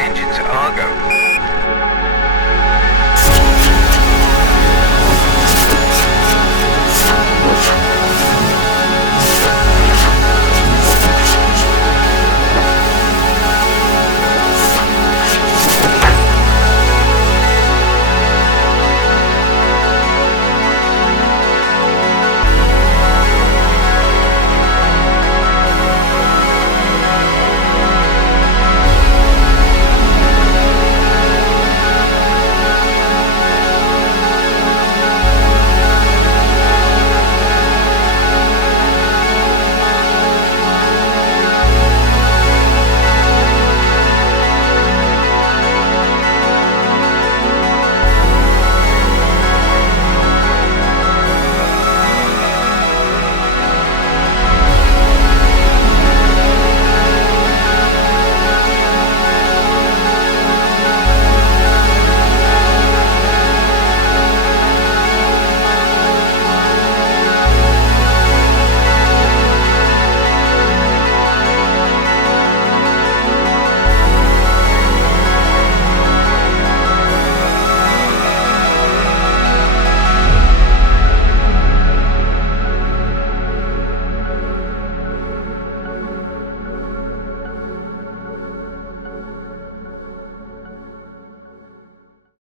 engines are